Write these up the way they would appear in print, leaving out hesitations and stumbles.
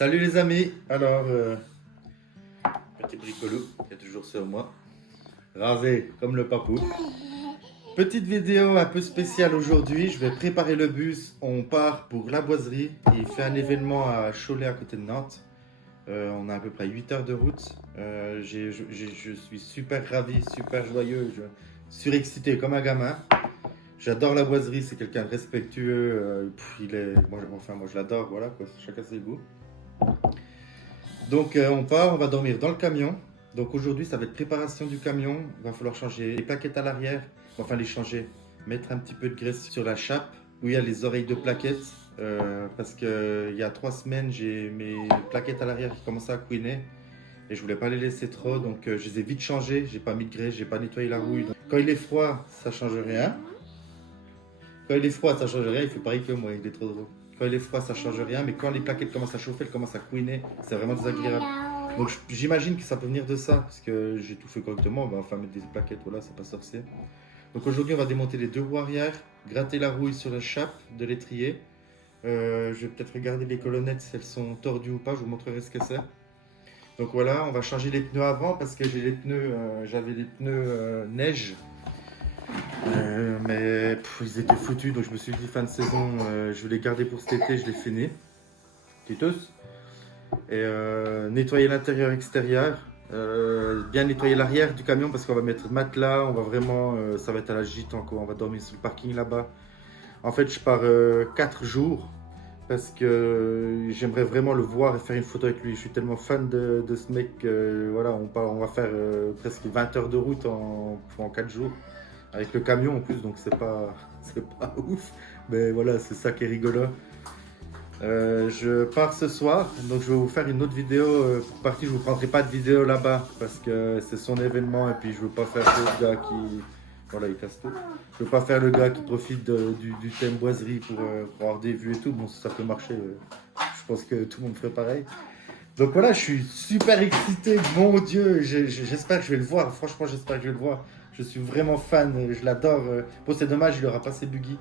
Salut les amis, alors petit bricolo, il y a toujours sur moi, rasé comme le papou. Petite vidéo un peu spéciale aujourd'hui, je vais préparer le bus, on part pour la boiserie, il fait un événement à Cholet à côté de Nantes. On a à peu près 8 heures de route, je suis super ravi, super joyeux, surexcité comme un gamin. J'adore la boiserie, c'est quelqu'un de respectueux, moi je l'adore, voilà quoi, chacun ses goûts. Donc on part, on va dormir dans le camion. Donc aujourd'hui ça va être préparation du camion. Il va falloir changer les plaquettes à l'arrière. Enfin les changer. Mettre un petit peu de graisse sur la chape où il y a les oreilles de plaquettes. Parce qu'il y a 3 semaines j'ai mes plaquettes à l'arrière qui commençaient à couiner. Et je voulais pas les laisser trop. Donc je les ai vite changées. J'ai pas mis de graisse, j'ai pas nettoyé la rouille. Donc, quand il est froid ça change rien. Quand il est froid ça change rien. Il fait pareil que moi, il est trop drôle. Quand il est froid, ça change rien, mais quand les plaquettes commencent à chauffer, elles commencent à couiner, c'est vraiment désagréable. Donc j'imagine que ça peut venir de ça, parce que j'ai tout fait correctement, on va enfin mettre des plaquettes, voilà, c'est pas sorcier. Donc aujourd'hui, on va démonter les 2 roues arrière, gratter la rouille sur la chape de l'étrier. Je vais peut-être regarder les colonnettes si elles sont tordues ou pas, je vous montrerai ce que c'est. Donc voilà, on va changer les pneus avant, parce que j'avais les pneus neige. Mais ils étaient foutus, donc je me suis dit fin de saison, je vais les garder pour cet été, je les finis. Titus. Et nettoyer l'intérieur extérieur, bien nettoyer l'arrière du camion parce qu'on va mettre matelas, on va vraiment, ça va être à la gîte encore, on va dormir sur le parking là-bas. En fait, je pars 4 jours parce que j'aimerais vraiment le voir et faire une photo avec lui. Je suis tellement fan de ce mec, voilà, on va faire presque 20 heures de route en 4 jours. Avec le camion en plus, donc c'est pas ouf, mais voilà, c'est ça qui est rigolo. Je pars ce soir, donc je vais vous faire une autre vidéo pour partir. Je vous prendrai pas de vidéo là-bas parce que c'est son événement et puis je veux pas faire le gars qui, voilà, il casse tout. Je veux pas faire le gars qui profite du thème boiserie pour avoir des vues et tout. Bon, ça peut marcher. Je pense que tout le monde ferait pareil. Donc voilà, je suis super excité, mon Dieu, j'espère que je vais le voir, franchement j'espère que je vais le voir. Je suis vraiment fan, je l'adore. Bon, c'est dommage, il n'y aura pas ses buggy.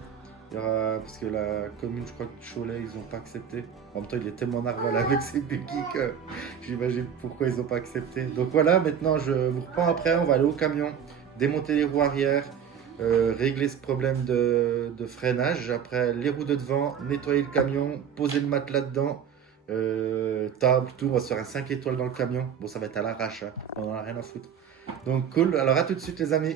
Parce que la commune, je crois que Cholet, ils n'ont pas accepté. En même temps, il est tellement narval avec ses buggy que j'imagine pourquoi ils n'ont pas accepté. Donc voilà, maintenant je vous reprends après, on va aller au camion, démonter les roues arrière, régler ce problème de freinage. Après, les roues de devant, nettoyer le camion, poser le matelas dedans. Table, tout, on va se faire un 5 étoiles dans le camion. Bon, ça va être à l'arrache, hein. On n'en a rien à foutre. Donc cool, alors à tout de suite les amis.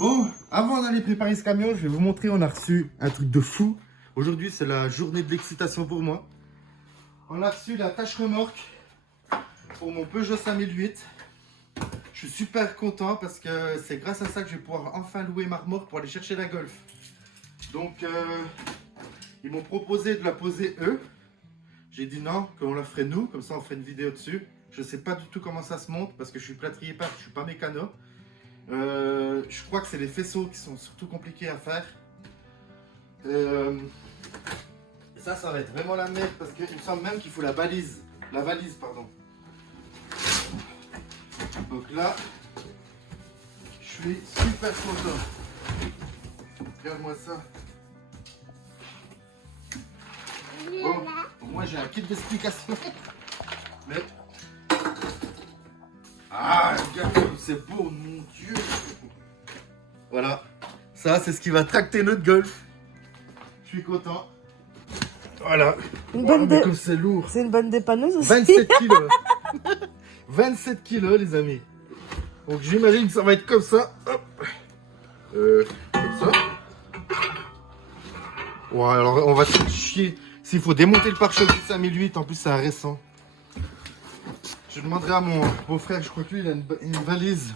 Bon, avant d'aller préparer ce camion, je vais vous montrer, on a reçu un truc de fou. Aujourd'hui, c'est la journée de l'excitation pour moi. On a reçu la tâche remorque pour mon Peugeot 5008. Je suis super content parce que c'est grâce à ça que je vais pouvoir enfin louer ma remorque pour aller chercher la Golf. Donc, ils m'ont proposé de la poser eux. J'ai dit non, qu'on la ferait nous, comme ça on ferait une vidéo dessus. Je ne sais pas du tout comment ça se monte parce que je suis plâtrier peintre, je ne suis pas mécano. Je crois que c'est les faisceaux qui sont surtout compliqués à faire. Ça va être vraiment la merde parce qu'il me semble même qu'il faut la valise. La valise, pardon. Donc là, je suis super content. Regarde-moi ça. Bon, moi j'ai un kit d'explication. Mais. Ah, regarde comme c'est beau, mon Dieu. Voilà. Ça, c'est ce qui va tracter notre Golf. Je suis content. Voilà. Comme c'est lourd. C'est une bonne dépanneuse aussi. 27 kilos. 27 kilos, les amis. Donc j'imagine que ça va être comme ça. Hop. Comme ça. Ouais, alors on va se chier. S'il faut démonter le pare-choc du 5008, en plus c'est un récent. Je demanderai à mon beau-frère, je crois que lui il a une valise.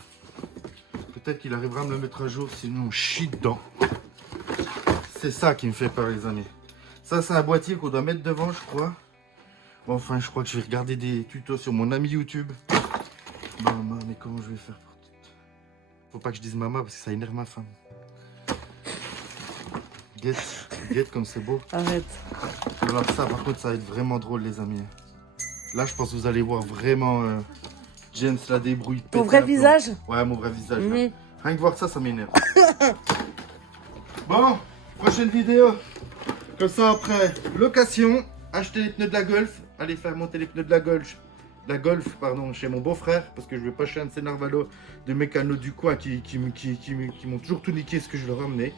Peut-être qu'il arrivera à me le mettre à jour, sinon on chie dedans. C'est ça qui me fait peur les amis. Ça c'est un boîtier qu'on doit mettre devant je crois. Bon, enfin je crois que je vais regarder des tutos sur mon ami YouTube. Maman, mais comment je vais faire pour tout? Faut pas que je dise maman parce que ça énerve ma femme. Guette comme c'est beau. Arrête. Alors ça par contre ça va être vraiment drôle les amis. Là je pense que vous allez voir vraiment James la débrouille. Ton vrai visage? Ouais mon vrai visage. Là. Rien que voir ça, ça m'énerve. Bon, prochaine vidéo. Comme ça après, location. acheter les pneus de la Golf, aller faire monter les pneus de la Golf pardon, chez mon beau-frère, parce que je veux pas chez un de ces narvalos de mécanos du coin qui m'ont toujours tout niqué ce que je leur ai emmené.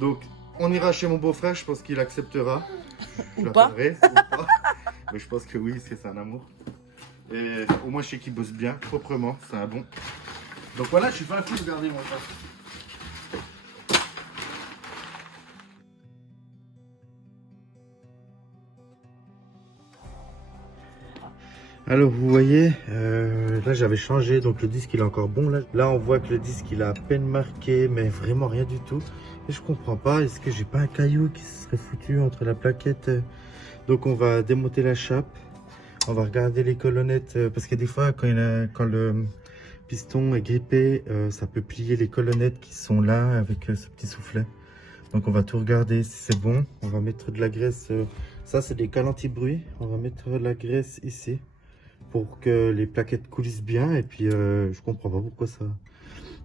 Donc on ira chez mon beau-frère, je pense qu'il acceptera. Ou pas. Ou pas. Mais je pense que oui, parce que c'est un amour. Et au moins je sais qu'il bosse bien, proprement, c'est un bon. Donc voilà, je suis pas un fou de garder mon frère. Alors vous voyez, là j'avais changé, donc le disque il est encore bon. Là on voit que le disque il a à peine marqué, mais vraiment rien du tout. Et je comprends pas, est-ce que j'ai pas un caillou qui serait foutu entre la plaquette? Donc on va démonter la chape, on va regarder les colonnettes, parce que des fois quand le piston est grippé, ça peut plier les colonnettes qui sont là avec ce petit soufflet. Donc on va tout regarder si c'est bon. On va mettre de la graisse, ça c'est des cales anti-bruit, on va mettre de la graisse ici pour que les plaquettes coulissent bien. Et puis je comprends pas pourquoi ça.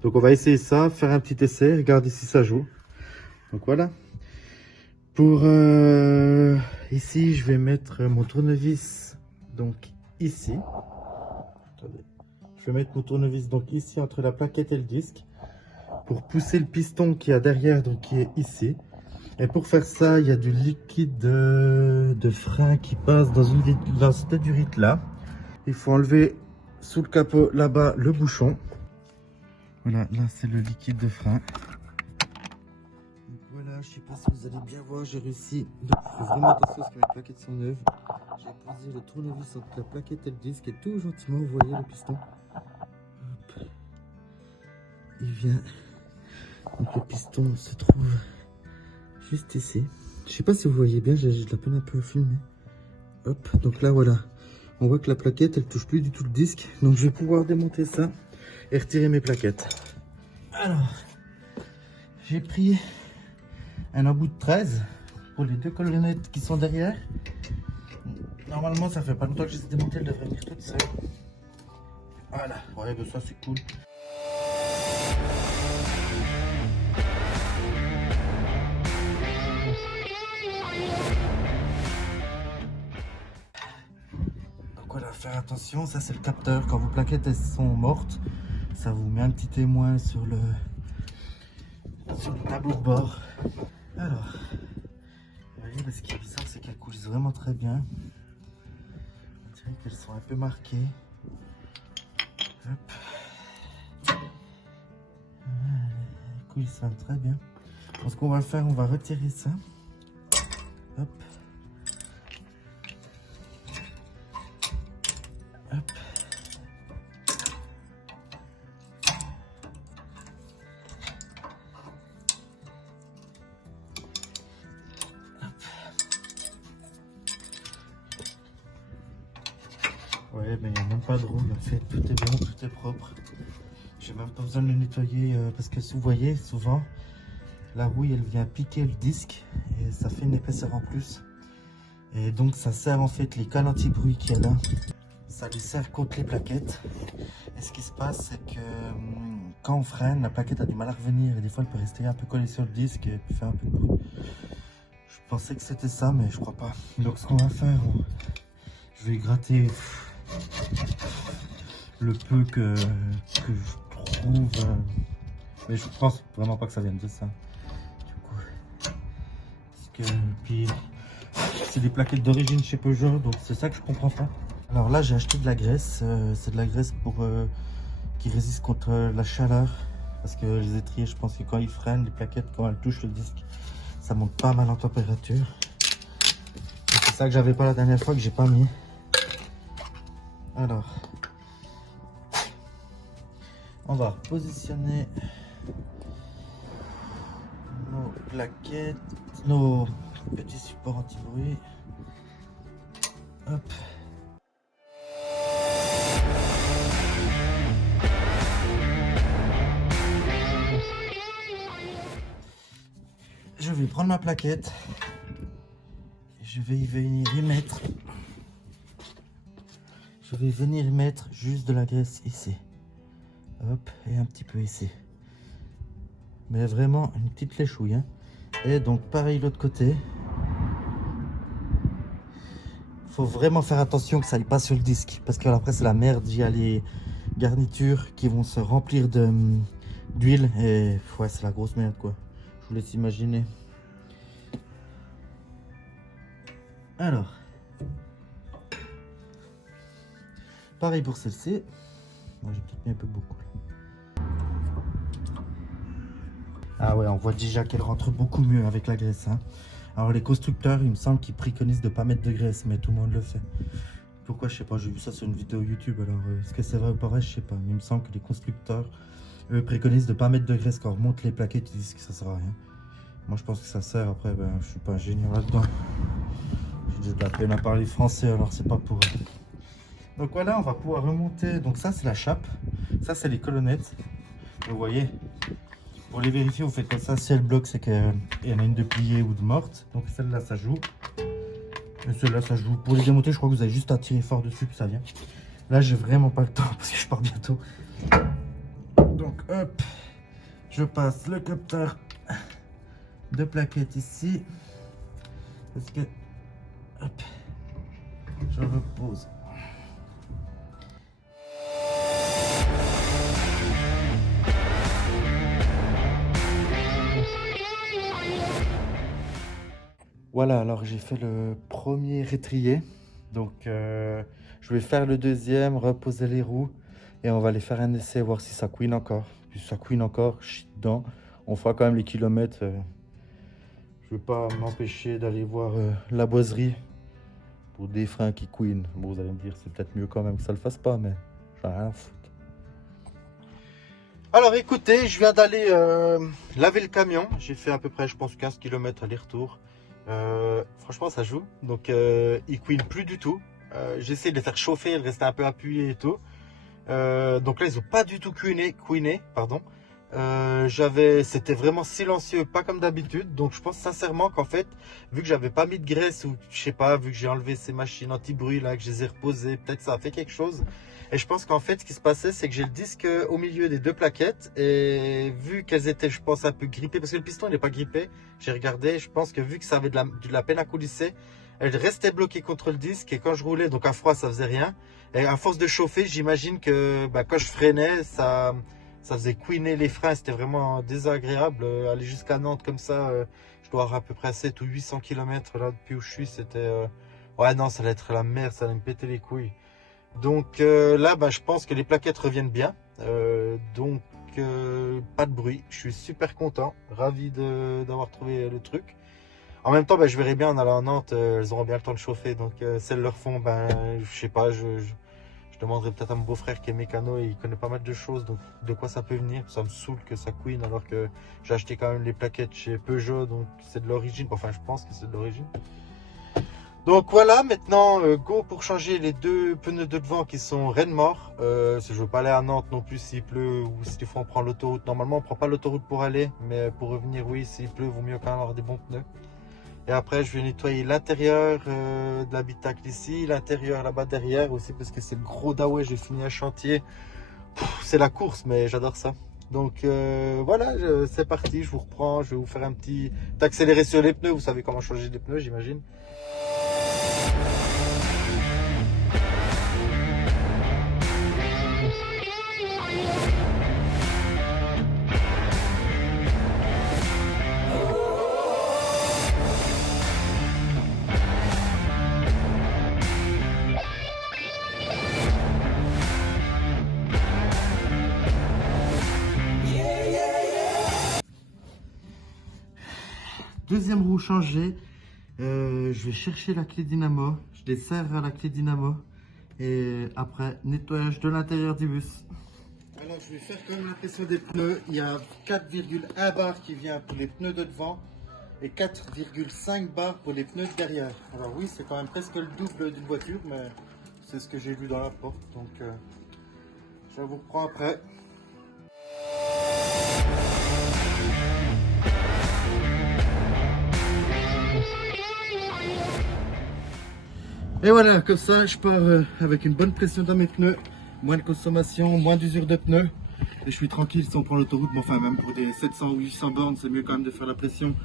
Donc on va essayer ça, faire un petit essai, regarder si ça joue. Donc voilà. Pour ici je vais mettre mon tournevis donc ici. Attendez. Je vais mettre mon tournevis donc ici entre la plaquette et le disque pour pousser le piston qui a derrière, donc qui est ici. Et pour faire ça, il y a du liquide de frein qui passe dans cette durite là. Il faut enlever sous le capot là-bas le bouchon. Voilà, là c'est le liquide de frein. Donc voilà, je sais pas si vous allez bien voir, j'ai réussi. Donc il faut vraiment attention parce que mes plaquettes sont neuves. J'ai posé le tournevis entre la plaquette et le disque et tout gentiment, vous voyez le piston. Hop. Il vient. Donc le piston se trouve juste ici. Je sais pas si vous voyez bien, j'ai de la peine un peu à filmer. Hop, donc là voilà. On voit que la plaquette, elle touche plus du tout le disque. Donc je vais pouvoir démonter ça et retirer mes plaquettes. Alors, j'ai pris un embout de 13 pour les deux colonnettes qui sont derrière. Normalement, ça fait pas longtemps que j'ai démonté, elle devrait venir toute seule. Voilà, ouais, ben ça c'est cool. Voilà, faire attention, ça c'est le capteur. Quand vos plaquettes elles sont mortes, ça vous met un petit témoin sur le tableau de bord. Alors, vous voyez, ce qui est bizarre, c'est qu'elles coulissent vraiment très bien. On dirait qu'elles sont un peu marquées. Hop. Elles coulissent très bien. Donc, ce qu'on va faire, on va retirer ça. Hop. Hop. Ouais, mais il n'y a même pas de rouille en fait, tout est bon, tout est propre. J'ai même pas besoin de le nettoyer parce que vous voyez, souvent la rouille elle vient piquer le disque et ça fait une épaisseur en plus. Et donc ça sert en fait les cales anti-bruit qu'il y a là. Ça les sert contre les plaquettes. Et ce qui se passe, c'est que quand on freine, la plaquette a du mal à revenir et des fois elle peut rester un peu collée sur le disque et puis faire un peu de bruit. Je pensais que c'était ça, mais je crois pas. Donc ce qu'on va faire, je vais gratter le peu que je trouve. Mais je pense vraiment pas que ça vienne de ça. Du coup, parce que puis c'est des plaquettes d'origine chez Peugeot, donc c'est ça que je comprends pas. Alors là, j'ai acheté de la graisse. C'est de la graisse pour qui résiste contre la chaleur. Parce que les étriers, je pense que quand ils freinent, les plaquettes, quand elles touchent le disque, ça monte pas mal en température. C'est ça que j'avais pas la dernière fois, que j'ai pas mis. Alors, on va positionner nos plaquettes, nos petits supports anti-bruit. Hop. Je vais prendre ma plaquette. Je vais y venir y mettre. Je vais venir y mettre juste de la graisse ici. Hop, et un petit peu ici. Mais vraiment une petite léchouille. Hein. Et donc pareil l'autre côté. faut vraiment faire attention que ça aille pas sur le disque. Parce que après, c'est la merde. Il y a les garnitures qui vont se remplir d'huile. Et ouais, c'est la grosse merde, quoi. Je vous laisse imaginer. Alors. Pareil pour celle-ci. Moi, j'ai peut-être mis un peu beaucoup. Là. Ah ouais, on voit déjà qu'elle rentre beaucoup mieux avec la graisse. Hein. Alors les constructeurs, il me semble qu'ils préconisent de ne pas mettre de graisse, mais tout le monde le fait. Pourquoi, je sais pas, j'ai vu ça sur une vidéo YouTube, alors est-ce que c'est vrai ou pas vrai, je sais pas. Mais il me semble que les constructeurs, eux, préconisent de ne pas mettre de graisse quand on remonte les plaquettes, ils disent que ça sert à rien. Moi, je pense que ça sert, après, ben, je suis pas ingénieur là-dedans. J'ai de la peine à parler français, alors c'est pas pour eux. Donc voilà, on va pouvoir remonter. Donc ça, c'est la chape. Ça, c'est les colonnettes. Vous voyez, pour les vérifier, vous faites comme ça. Si elle bloque, c'est qu'il y en a une de pliée ou de morte. Donc celle-là, ça joue. Et celle-là, ça joue. Pour les démonter, je crois que vous avez juste à tirer fort dessus, puis ça vient. Là, j'ai vraiment pas le temps parce que je pars bientôt. Donc, hop, je passe le capteur de plaquettes ici. Parce que, hop, je repose. Voilà, alors j'ai fait le premier étrier. Donc, je vais faire le deuxième, reposer les roues. Et on va aller faire un essai, voir si ça couine encore. Puis si ça couine encore, je suis dedans. On fera quand même les kilomètres. Je ne vais pas m'empêcher d'aller voir la boiserie pour des freins qui couinent. Bon, vous allez me dire, c'est peut-être mieux quand même que ça le fasse pas, mais j'en ai rien à foutre. Alors écoutez, je viens d'aller laver le camion. J'ai fait à peu près, je pense, 15 km aller-retour. Franchement, ça joue. Donc, il couine plus du tout. J'ai essayé de les faire chauffer, ils restaient un peu appuyés et tout. Donc là, ils n'ont pas du tout couiné, pardon. C'était vraiment silencieux, pas comme d'habitude. Donc je pense sincèrement qu'en fait, vu que j'avais pas mis de graisse ou je sais pas, vu que j'ai enlevé ces machines anti-bruit là, que je les ai reposées, peut-être ça a fait quelque chose. Et je pense qu'en fait, ce qui se passait, c'est que j'ai le disque au milieu des deux plaquettes et vu qu'elles étaient, je pense, un peu grippées, parce que le piston il n'est pas grippé, j'ai regardé, je pense que vu que ça avait de la peine à coulisser, elle restait bloquée contre le disque et quand je roulais, donc à froid, ça faisait rien. Et à force de chauffer, j'imagine que quand je freinais, ça faisait couiner les freins, c'était vraiment désagréable. Aller jusqu'à Nantes comme ça, je dois avoir à peu près 7 ou 800 km là depuis où je suis, c'était... Ouais non, ça allait être la merde, ça allait me péter les couilles. Donc là, je pense que les plaquettes reviennent bien. Donc pas de bruit, je suis super content, ravi d'avoir trouvé le truc. En même temps, je verrai bien en allant à Nantes, elles auront bien le temps de chauffer. Donc si elles le refont, je sais pas, je demanderai peut-être à mon beau-frère qui est mécano et il connaît pas mal de choses, donc de quoi ça peut venir. Ça me saoule que ça couine alors que j'ai acheté quand même les plaquettes chez Peugeot, donc c'est de l'origine, enfin je pense que c'est de l'origine. Donc voilà, maintenant go pour changer les deux pneus de devant qui sont reine mort. Si je veux pas aller à Nantes non plus s'il pleut ou si des fois on prend l'autoroute. Normalement on prend pas l'autoroute pour aller, mais pour revenir oui, s'il pleut, vaut mieux quand même avoir des bons pneus. Et après, je vais nettoyer l'intérieur de l'habitacle ici, l'intérieur là-bas derrière aussi, parce que c'est le gros daoué, j'ai fini un chantier. C'est la course, mais j'adore ça. Donc voilà, c'est parti, je vous reprends, je vais vous faire un petit accéléré sur les pneus. Vous savez comment changer des pneus, j'imagine. Deuxième roue changée, je vais chercher la clé dynamo, je les serre à la clé dynamo et après nettoyage de l'intérieur du bus. Alors je vais faire quand même la pression des pneus, il y a 4,1 bar qui vient pour les pneus de devant et 4,5 bar pour les pneus de derrière. Alors oui, c'est quand même presque le double d'une voiture, mais c'est ce que j'ai lu dans la porte, donc je vous reprends après. Et voilà, comme ça, je pars avec une bonne pression dans mes pneus, moins de consommation, moins d'usure de pneus. Et je suis tranquille si on prend l'autoroute, mais enfin même pour des 700 ou 800 bornes, c'est mieux quand même de faire la pression.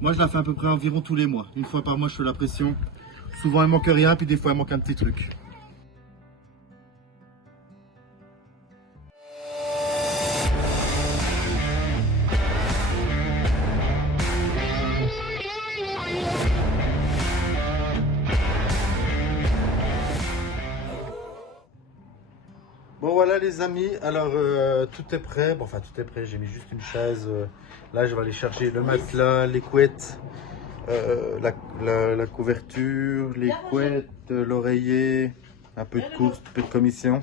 Moi, je la fais à peu près environ tous les mois. Une fois par mois, je fais la pression. Souvent il manque rien, puis des fois il manque un petit truc. Bon voilà les amis, alors tout est prêt, bon enfin tout est prêt, j'ai mis juste une chaise, là je vais aller chercher le matelas, les couettes, la couverture, les couettes, l'oreiller, un peu de course, un peu de commission.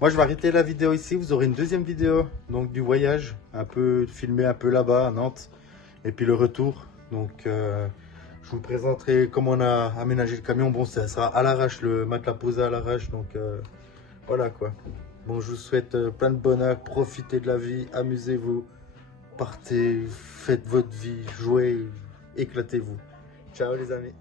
Moi je vais arrêter la vidéo ici, vous aurez une deuxième vidéo donc du voyage, un peu filmé un peu là-bas à Nantes, et puis le retour. Donc je vous présenterai comment on a aménagé le camion, bon ça sera à l'arrache, le matelas posé à l'arrache, donc voilà quoi. Bon, je vous souhaite plein de bonheur, profitez de la vie, amusez-vous, partez, faites votre vie, jouez, éclatez-vous. Ciao les amis.